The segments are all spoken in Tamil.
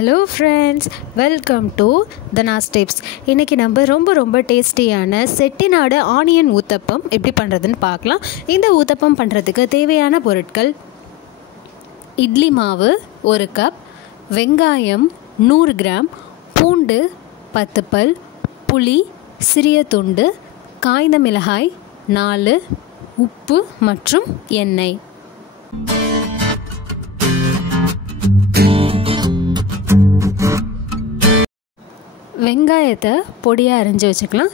Hello friends, welcome to Dhana's tips. இன்றைக்கி நம்ம ரொம்ப டேஸ்டியான செட்டிநாடு ஆனியன் ஊத்தப்பம் எப்படி பண்ணுறதுன்னு பார்க்கலாம். இந்த ஊத்தப்பம் பண்ணுறதுக்கு தேவையான பொருட்கள்: இட்லி மாவு 1 கப், வெங்காயம் 100 கிராம், பூண்டு 10 பல், புளி சிறிய துண்டு, காய்ந்த மிளகாய் 4, உப்பு மற்றும் எண்ணெய். வெங்காயத்தை பொடியாக அரிஞ்சு வச்சுக்கலாம்.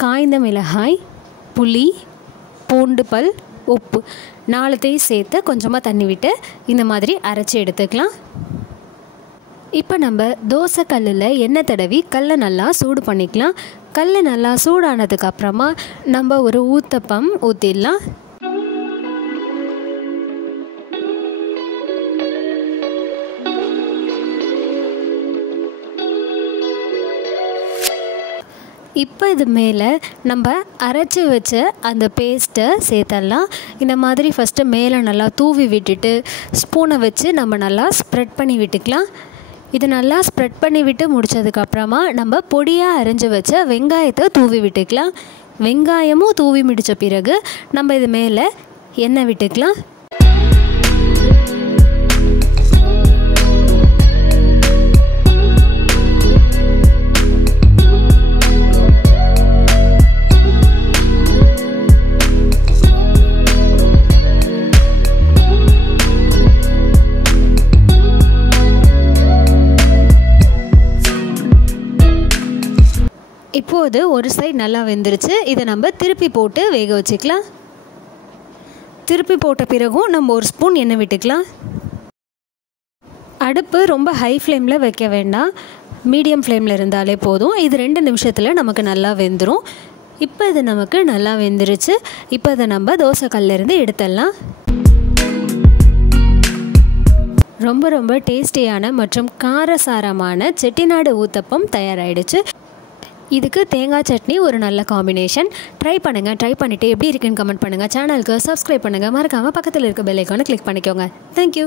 காய்ந்த மிளகாய், புளி, பூண்டு பல், உப்பு 4த்தையும் சேர்த்து கொஞ்சமாக தண்ணி விட்டு இந்த மாதிரி அரைச்சி எடுத்துக்கலாம். இப்போ நம்ம தோசை கல்லில் எண்ணெய் தடவி கல்லை நல்லா சூடு பண்ணிக்கலாம். கல் நல்லா சூடானதுக்கப்புறமா நம்ம ஒரு ஊத்தப்பம் ஊற்றிடலாம். இப்போ இது மேலே நம்ம அரைச்சி வச்ச அந்த பேஸ்ட்டை சேர்த்துடலாம். இந்த மாதிரி ஃபஸ்ட்டு மேலே நல்லா தூவி விட்டுட்டு ஸ்பூனை வச்சு நம்ம நல்லா ஸ்ப்ரெட் பண்ணி விட்டுக்கலாம். இது நல்லா ஸ்ப்ரெட் பண்ணி விட்டு முடித்ததுக்கப்புறமா நம்ம பொடியாக அரைஞ்சி வச்ச வெங்காயத்தை தூவி விட்டுக்கலாம். வெங்காயமும் தூவி முடித்த பிறகு நம்ம இது மேலே எண்ணெய் விட்டுக்கலாம். இப்போது ஒரு சைடு நல்லா வெந்துருச்சு. இதை நம்ம திருப்பி போட்டு வேக வச்சுக்கலாம். திருப்பி போட்ட பிறகும் நம்ம ஒரு ஸ்பூன் எண்ணெய் விட்டுக்கலாம். அடுப்பு ரொம்ப ஹை ஃப்ளேமில் வைக்க வேண்டாம், மீடியம் ஃப்ளேமில் இருந்தாலே போதும். இது 2 நிமிஷத்தில் நமக்கு நல்லா வெந்துடும். இப்போ இது நமக்கு நல்லா வெந்துருச்சு. இப்போ இதை நம்ம தோசை கல்லிருந்து எடுத்துடலாம். ரொம்ப டேஸ்டியான மற்றும் காரசாரமான செட்டிநாடு ஊத்தப்பம் தயாராகிடுச்சு. இதுக்கு தேங்காய் சட்னி ஒரு நல்ல காம்பினேஷன். ட்ரை பண்ணுங்கள். ட்ரை பண்ணிவிட்டு எப்படி இருக்குன்னு கமெண்ட் பண்ணுங்கள். சேனலுக்கு சப்ஸ்கிரைப் பண்ணுங்கள். மறக்காமல் பக்கத்தில் இருக்க பெல் ஐக்கானை கிளிக் பண்ணிக்கோங்க. தேங்க்யூ.